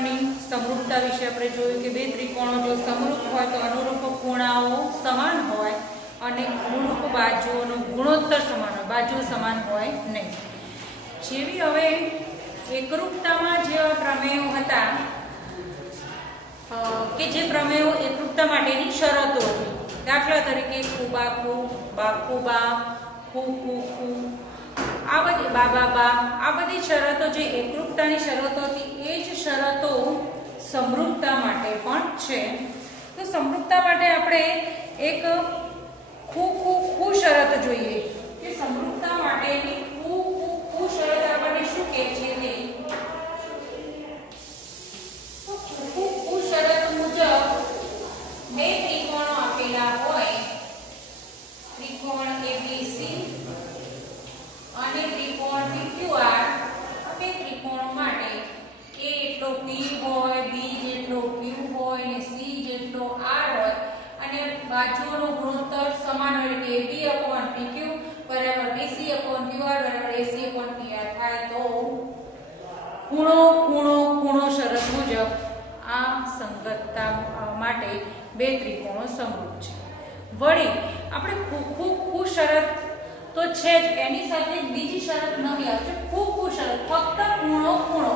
ત્રિકોણની સમરૂપતા વિશે આપણે જોયું કે બે ત્રિકોણો જો સમરૂપ હોય તો અનુરૂપ ખૂણાઓ સમાન હોય અને અનુરૂપ બાજુઓનો ગુણોત્તર સમાન હોય, બાજુ સમાન હોય નહીં. જેવી હવે એકરૂપતામાં જે પ્રમેયો હતા કે જે પ્રમેયો એકરૂપતા માટેની શરતો હતી, દાખલા તરીકે ખૂબાખૂ, બાખૂબા, ખૂ, આ બધી બાબા, આ બધી શરતો જે એકરૂપતાની શરતો હતી એ જ શરતો સમરૂપતા માટે પણ છે. તો સમરૂપતા માટે આપણે એક ખૂ શરત જોઈએ કે સમરૂપતા માટેની ખૂ શરત આપણને શું કહે છે તે ખૂ શરત મુજબ બે ત્રિકોણો આપેલા હોય, ત્રિકોણ ABC અને ત્રિકોણ PQR, બે ત્રિકોણો માટે A એટલો P હોય, B જેટલો Q હોય ને C જેટલો R હોય અને બાજુઓનો ગુણોત્તર સમાન હોય કે AB/PQ બરાબર BC/QR બરાબર AC/PR થાય તો ખૂણો શરત મુજબ આ સંગતતા માટે બે ત્રિકોણો સમરૂપ છે. વળી આપણે ખૂ શરત તો છે જ, એની સાથે બીજી શરત નવી આવે છે ખૂ શરત, ફક્ત ખૂણો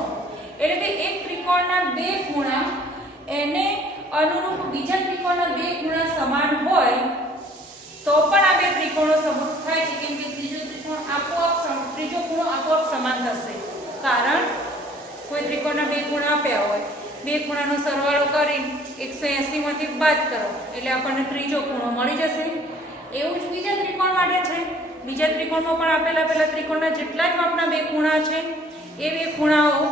એટલે કે એક ત્રિકોણના બે ખૂણા એને અનુરૂપ બીજા ત્રિકોણના બે ખૂણા સમાન હોય તો પણ આ બે ત્રિકોણો સમરૂપ થાય છે, કેમ કે ત્રીજો ખૂણો આપોઆપ સમાન થશે. કારણ કોઈ ત્રિકોણના બે ખૂણા આપ્યા હોય, બે ખૂણાનો સરવાળો કરીને 180 માંથી બાદ કરો એટલે આપણને ત્રીજો ખૂણો મળી જશે. એવું જ બીજા ત્રિકોણ માટે છે. બીજા ત્રિકોણમાં પણ આપેલા પેલા ત્રિકોણના જેટલા જ માપના બે ખૂણા છે એ બે ખૂણાઓ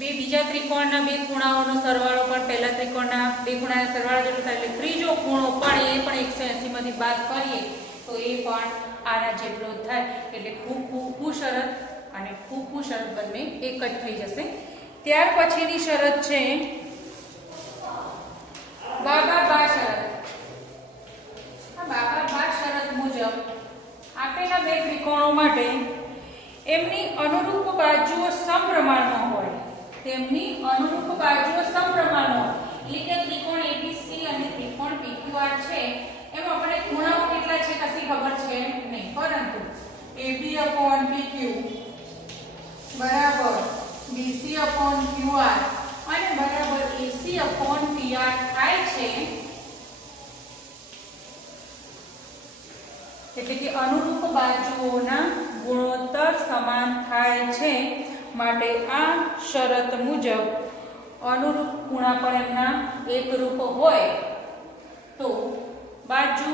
બીજા ત્રિકોણના બે ખૂણાઓનો સરવાળો પણ પહેલા ત્રિકોણના બે ખૂણાના સરવાળા જેટલો થાય એટલે ત્રીજો ખૂણો પણ એ પણ 180 માંથી બાદ કરીએ તો એ પણ આના જેટલો થાય. એટલે ખૂ શરત અને ખૂ શરત બંને એક જ થઈ જશે. ત્યાર પછીની શરત છે બાબા શરત. આ બાબા શરત મુજબ આપેલા બે ત્રિકોણો માટે એમની અનુરૂપ બાજુઓ સમપ્રમાણમાં હોય, તેમની અનુરૂપ બાજુઓ સમપ્રમાણમાં એટલે કે ત્રિકોણ ABC અને ત્રિકોણ PQR છે એમાં આપણે ખૂણાઓ કેટલા છે કશી ખબર છે નહીં, પરંતુ AB/PQ બરાબર BC/QR અને બરાબર AC/PR થાય છે. એટલે કે અનુરૂપ બાજુઓના ગુણોત્તર સમાન થાય છે, માટે આ શરત મુજબ અનુરૂપ ખૂણા પણ એમના એકરૂપ હોય તો બાજુ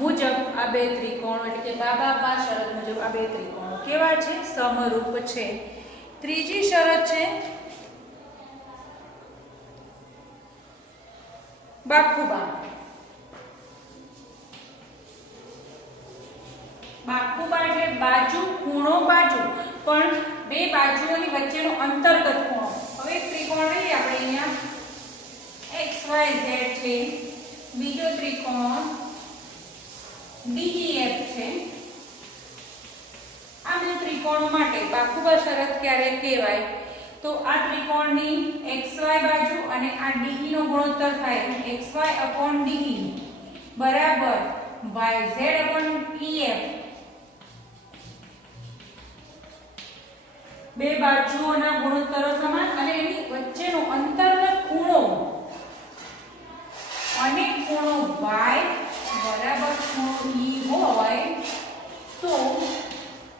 મુજબ આ બે ત્રિકોણો એટલે કે બાબા શરત મુજબ આ બે ત્રિકોણો કેવા છે? સમરૂપ છે. ત્રીજી શરત છે બાખૂબા. એટલે બાજુ ખૂણો બાજુ પણ બે બાજુઓની વચ્ચેનો અંતર્ગત ખૂણો. હવે ત્રિકોણ લઈએ આપણે અહીંયા XYZ છે, બીજો ત્રિકોણ DEF છે. આ બે ત્રિકોણો માટે બાખૂબા શરત ક્યારે કહેવાય? તો આ ત્રિકોણની XY બાજુ અને આ DE નો ગુણોત્તર થાય XY/DE બરાબર YZ/EF. બે બાજુઓના ગુણોત્તરો સમાન અને એની વચ્ચેનો અંતર્ગત ખૂણો અને ખૂણો Y બરાબર ખૂણો E હોય તો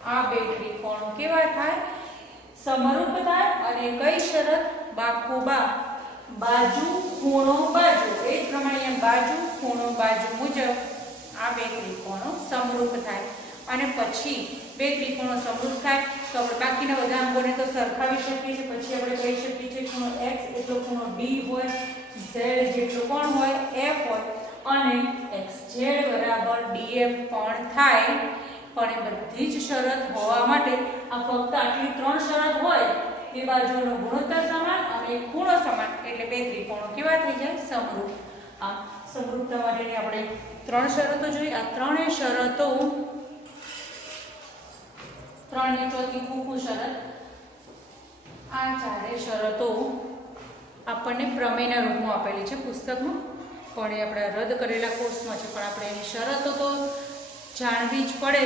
આ બે ત્રિકોણો કેવા થાય? સમરૂપ થાય. અને કઈ શરત? બાખૂબા બાજુ ખૂણો બાજુ, એ જ પ્રમાણે બાજુ ખૂણો બાજુ મુજબ આ બે ત્રિકોણો સમરૂપ થાય. અને પછી બે ત્રિકોણો સમરૂપ થાય તો આપણે બાકીના બધા અંગોને તો સરખાવી શકીએ છીએ. પછી આપણે કહી શકીએ છીએ ખૂણો X એટલો ખૂણો D હોય, Z જેટલો કોણ હોય F હોય અને XZ બરાબર DF પણ થાય. પણ એ બધી જ શરત હોવા માટે આ ફક્ત આટલી ત્રણ શરત હોય, બે બાજુઓનો ગુણોત્તર સમાન અને ખૂણો સમાન એટલે બે ત્રિકોણો કેવા થઈ જાય? સમરૂપ. આ સમરૂપતા માટેની આપણે 3 શરતો જોઈ. આ ત્રણેય શરતો, 3 ની ચોથી ખોખું શરત, આ ચારેય શરતો આપણને પ્રમેયના રૂપમાં આપેલી છે પુસ્તકમાં, પણ એ આપણે રદ કરેલા કોર્સમાં છે. પણ આપણે એની શરતો તો જાણવી જ પડે.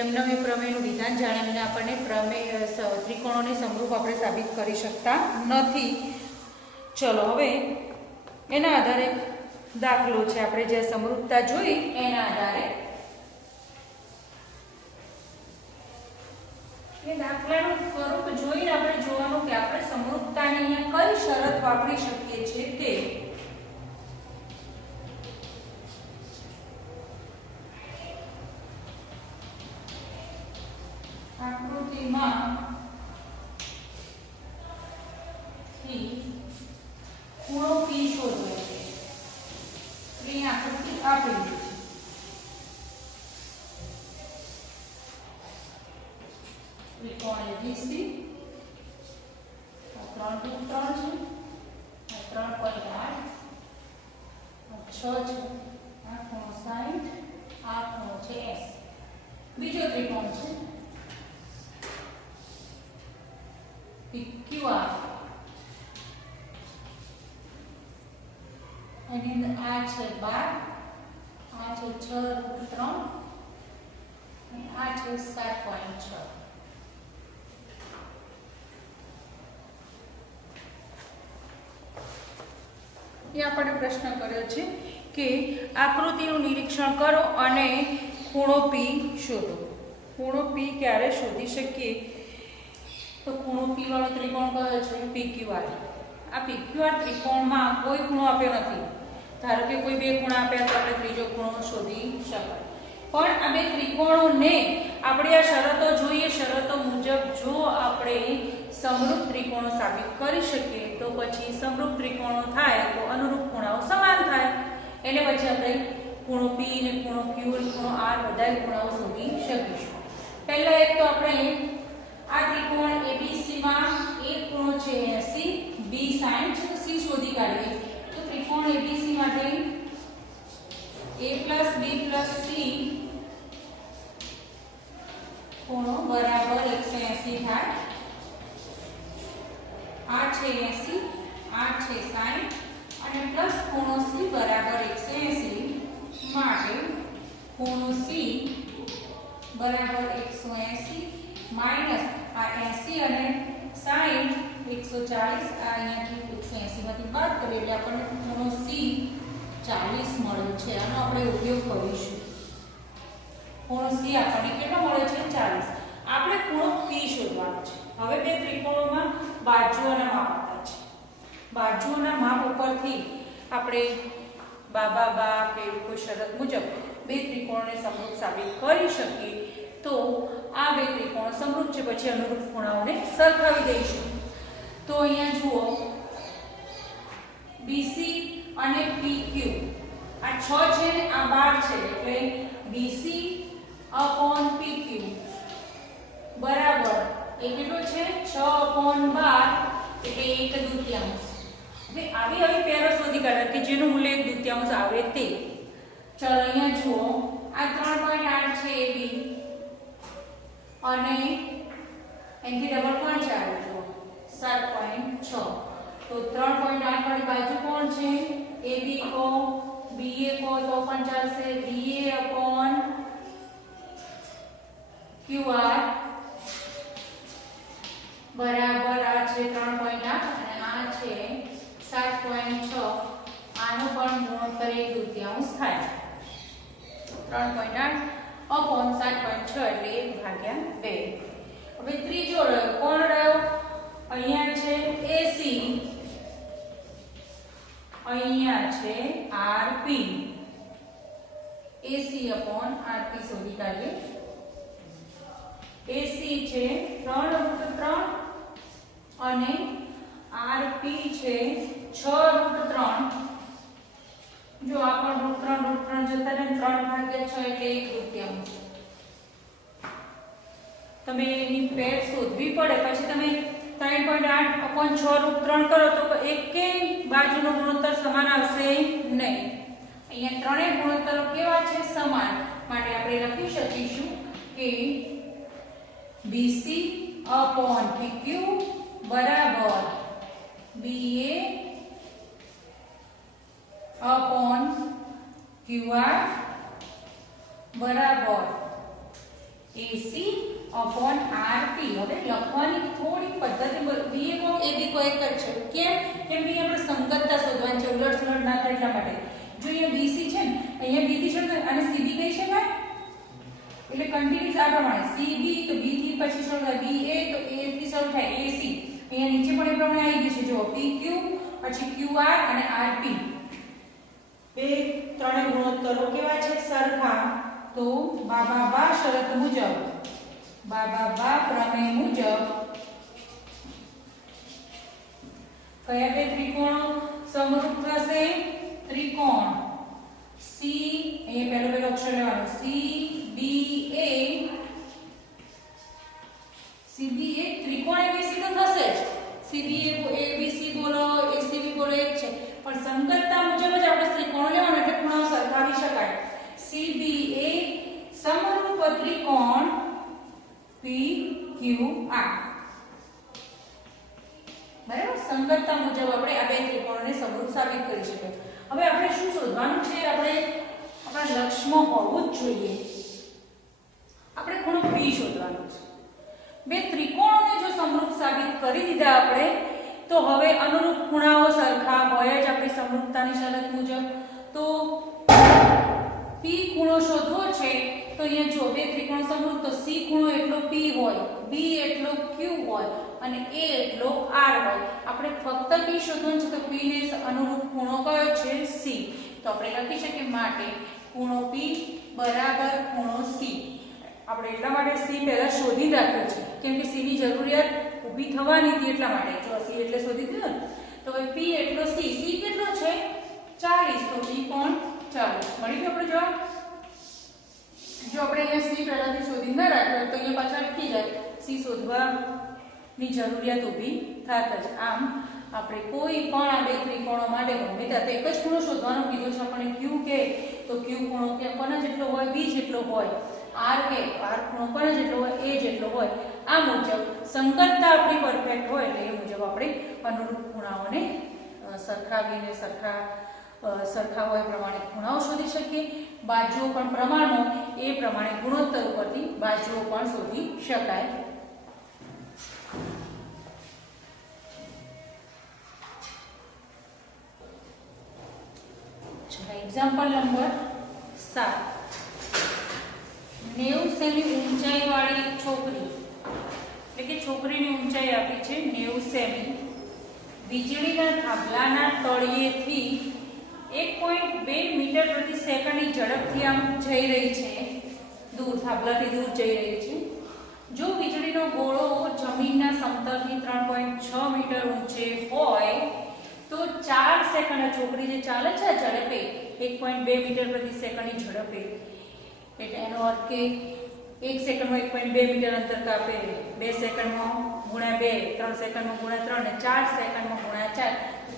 એમને એ પ્રમેયનું વિધાન જાણીને આપણને પ્રમેય ત્રિકોણોની સમરૂપ આપણે સાબિત કરી શકતા નથી. ચલો હવે એના આધારે દાખલો છે, આપણે જે સમરૂપતા જોઈ એના આધારે એ દાખલાનું સ્વરૂપ જોઈને આપણે જોવાનું કે આપણે સમરૂપતાની અહીંયા કઈ શરત વાપરી શકીએ છીએ તે. આકૃતિમાં થી ખૂણો P શોધવો છે. એ આકૃતિ આપેલી છે. ત્રિકોણ ABC, આ 3 × 3 છે, આ 3.8, આ 6 છે, આ ખૂણો 60, આ ખૂણો છે 80. બીજો ત્રિકોણ છે PQR, એની અંદર આ છે 12, આ છે 6√3 અને આ છે 7.6. એ આપણે પ્રશ્ન કર્યો છે કે આકૃતિનું નિરીક્ષણ કરો અને ખૂણો P શોધો. ખૂણો P ક્યારે શોધી શકીએ? તો ખૂણો P વાળો ત્રિકોણ કયો છે? PQR. આ PQR ત્રિકોણમાં કોઈ ખૂણો આપ્યો નથી. ધારો કે કોઈ બે ખૂણા આપ્યા તો આપણે ત્રીજો ખૂણો શોધી શકાય. પણ આ બે ત્રિકોણોને આપણે આ શરતો જોઈએ, શરતો મુજબ જો આપણે સમરૂપ ત્રિકોણો સાબિત કરી શકીએ તો પછી સમરૂપ ત્રિકોણો થાય તો અનુરૂપ ખૂણાઓ સમાન થાય. એને પછી આપણે ખૂણો P ને ખૂણો Q ને ખૂણો R બધા ખૂણાઓ શોધી શકીશું. પહેલા એક તો આપણે આ ત્રિકોણ ABC માં એક ખૂણો છે 80, B 60 તો C શોધી કાઢીએ. તો ત્રિકોણ ABC માટે A + B + C ખૂણો બરાબર 180 થાય. આ છે 80, આ છે 60 અને પ્લસ ખૂણો C બરાબર 180 માટે ખૂણો C બરાબર 180 માઈનસ આ 80 અને 60 140. આ અહીંયાથી 180 માંથી બાદ કરીએ એટલે આપણને ખૂણો C 40 મળે છે. આનો આપણે ઉપયોગ કરીશું. ખૂણો C આપણને કેટલો મળે છે? 40. આપણે ખૂણો P શોધવાનો છે. હવે બે ત્રિકોણોમાં બાજુઓના માપ આપ્યા છે. બાજુઓના માપ ઉપરથી આપણે બા કે કોઈ શરત મુજબ બે ત્રિકોણને સમરૂપ સાબિત કરી શકીએ તો આ બે ત્રિકોણો સમરૂપ છે. પછી અનુરૂપ ખૂણાઓને સરખાવી દઈશું. તો અહીંયા જુઓ BC અને PQ આ 6 છે ને આ 12 છે એટલે BC / PQ બરાબર એ કેટલો છે? 6/12 એટલે 1/2. હવે આવી પેરો શોધી કાઢો કે જેનું મૂલ્ય 1/2 આવે તે. ચલો અહીંયા જુઓ આ 3.8 છે AB અને એનથી ડબલ કોણ છે? આવે જુઓ 7.6. તો 3.8 વાળી બાજુ કોણ છે? AB કો BA કો તો પણ ચાલશે. BA / QR બરાબર આ છે 3.8 અને આ છે 7.6. આનો પણ ગુણોત્તર 1/2 થાય. 3.8 / 7.6 એટલે 1/2. હવે ત્રીજો રહ્યો કોણ રહ્યો? અહીંયા છે AC, અહીંયા છે RP. AC / RP શોધી કાઢીએ. AC છે 3√3 અને RP છે 6√3. જો આ પણ √3 જતા રહે 3/6 એટલે 1/2. તમે એની પેર શોધવી પડે. પછી તમે 3.8/6√3 કરો તો એકે બાજુનો ગુણોત્તર સમાન આવશે નહીં. અહીંયા ત્રણેય ગુણોત્તરો કેવા છે? સમાન. માટે આપણે લખી શકીશું કે BC upon PQ બરાબર BA upon QR બરાબર AC upon RP. હવે લખવાની થોડી પદ્ધતિ BA કો AB કો એક જ છે. કેમ? કેમ કે આપણે સંગતતા શોધવાની છે, ઉલટ સુલટ ના થાય એટલા માટે. જો અહીંયા BC છે ને, અહીંયા B થી શરૂ અને CB કઈ છે ભાઈ? એટલે કન્ટિન્યુઅસ આ પ્રમાણે CB તો B થી પછી શરૂ થાય, BA તો A થી શરૂ થાય, AC અહીંયા નીચે પણ એ પ્રમાણે આવી ગયું છે. જો PQ પછી QR અને RP બે ત્રણે ગુણોત્તરો કેવા છે? સરખા. તો બા શરત મુજબ, બા પ્રમેય મુજબ કયા બે ત્રિકોણો સમરૂપ થશે? ત્રિકોણ C, અહીંયા પહેલો અક્ષર લેવાનો, CBA ત્રિકોણ ABC તો થશે જ. CBA ABC બોલો, ACB બોલો એક છે, પણ સંગતતા મુજબ જ આપણે ત્રિકોણ લેવાનો એટલે ખૂણાઓ સરખાવી શકાય. CBA સમરૂપ ત્રિકોણ PQR. બરાબર, સંગતતા મુજબ આપણે આ બે ત્રિકોણોને સમરૂપ સાબિત કરી શકીએ. હવે આપણે શું શોધવાનું છે? આપણે આપણા લક્ષ્યમાં હોવું જ જોઈએ. આપણે ખૂણો P શોધવાનો છે. બે ત્રિકોણોને જો સમરૂપ સાબિત કરી દીધા આપણે, તો હવે અનુરૂપ ખૂણાઓ સરખા હોય જ આપણી સમરૂપતાની શરત મુજબ. તો P ખૂણો શોધવો છે તો અહીંયા જો બે ત્રિકોણ સમરૂપ, તો C ખૂણો એટલો P હોય, B એટલો Q હોય અને A એટલો R હોય. આપણે ફક્ત P શોધવાનું છે, તો P ને અનુરૂપ ખૂણો કયો છે? C. તો આપણે લખી શકીએ માટે ખૂણો P બરાબર ખૂણો C. આપણે એટલા માટે C પહેલા શોધી રાખ્યો છે, કેમ કે C ની જરૂરિયાત ઊભી થવાની હતી એટલા માટે. જો C એટલે શોધી દીધું ને, તો હવે P એટલો C. C કેટલો છે? 40. તો P પણ 40 મળી ગયો આપણે જવાબ. જો આપણે અહીંયા C પહેલાથી શોધી ન રાખ્યો તો અહીંયા પાછળ અટકી જાય, C શોધવાની જરૂરિયાત ઊભી થાત જ. આમ આપણે કોઈ પણ આ બે ત્રિકોણો માટે ગમે ત્યાં એક જ ખૂણો શોધવાનો કીધો છે આપણે. Q કે તો Q ખૂણો કે કોના જેટલો હોય? B જેટલો હોય. R કે R ખૂણો કોના જેટલો હોય? A જેટલો હોય. આ મુજબ સંગતતા આપણી પરફેક્ટ હોય એટલે એ મુજબ આપણે અનુરૂપ ખૂણાઓને સરખાવીને સરખા હોય પ્રમાણે ખૂણાઓ શોધી શકીએ. બાજુઓ પણ પ્રમાણો એ પ્રમાણે ગુણોત્તર ઉપરથી બાજુઓ પણ શોધી શકાય. Example number 7. 90 સેમી ઊંચાઈ વાળી છોકરી, એટલે કે છોકરીની ઊંચાઈ આપી છે 90 સેમી, વીજળીના થાંભલાના તળિયેથી 1.2 મીટર પ્રતિ સેકન્ડની ઝડપથી આમ જઈ રહી છે, દૂર થાંભલાથી દૂર જઈ રહી છે. જો વીજળીનો ગોળો જમીનના સમતલથી 3.6 મીટર ઊંચે હોય તો 4 સેકન્ડ છોકરી જે ચાલે છે ઝડપે 1.2 મીટર પ્રતિ સેકન્ડની ઝડપે, એટલે એનો અર્થ કે 1 સેકન્ડમાં 1.2 મીટર અંતર કાપે, 2 સેકન્ડમાં ગુણ્યા 2, 3 સેકન્ડમાં ગુણ્યા 3 અને 4 સેકન્ડમાં ગુણ્યા 4.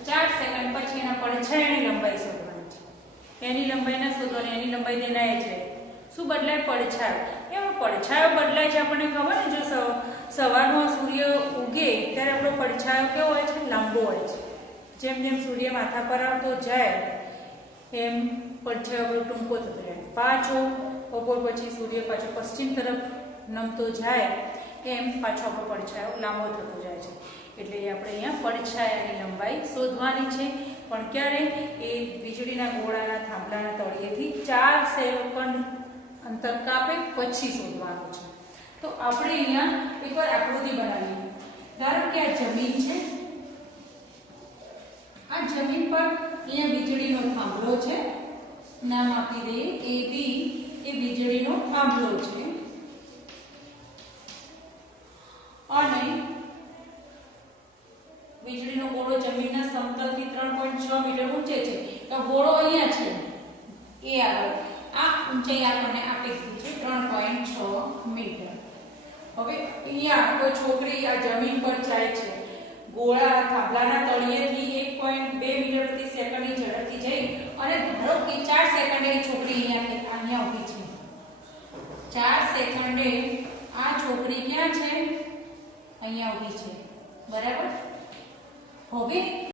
4 સેકન્ડ પછી એના પડછાયાની લંબાઈ શોધવાની છે. એની લંબાઈ ના શોધવાની, એની લંબાઈ દેનાય છે. શું બદલાય? પડછાયો. એમાં પડછાયો બદલાય છે આપણને ખબર ને. જો સવારમાં સૂર્ય ઉગે ત્યારે આપણો પડછાયો કેવો હોય છે? લાંબો હોય છે. જેમ જેમ સૂર્ય માથા પર આવતો જાય એમ પડછાયો ટૂંકો થતો જાય. પાછો બપોર પછી સૂર્ય પાછો પશ્ચિમ તરફ નમતો જાય એમ પાછો આપણો પડછાયો લાંબો થતો જાય છે. એટલે આપણે અહીંયા પડછાયાની લંબાઈ શોધવાની છે. પણ ક્યારે? એ વીજળીના ગોળાના થાંભલાના તળિયેથી 4 સેકન્ડ અંતર કાપે પછી શોધવાનું છે. તો આપણે અહીંયા એકવાર આકૃતિ બનાવીએ. ધારો કે આ જમીન છે, આ જમીન પર અહીંયા વીજળીનો થાંભલો છે, નામ આપી દઈએ AB. એ વીજળીનો થાંભલો છે અને વીજળીનો ગોળો જમીનના સમતલથી 3.6 મીટર ઊંચે છે. તો ગોળો અહીંયા છે, એ આગળ આ ઊંચાઈ આપણને આપી દીધી છે 3.6 મીટર. હવે અહીંયા કોઈ છોકરી આ જમીન પર જાય છે, ગોળા થાંભલાના તળિયેથી 1.2 મીટર પ્રતિ સેકન્ડની ઝડપથી જઈ અને ધારો કે 4 સેકન્ડે એ છોકરી અહીંયા ઊભી છે. 4 સેકન્ડે આ છોકરી ક્યાં છે? અહીંયા ઊભી છે. બરાબર. હવે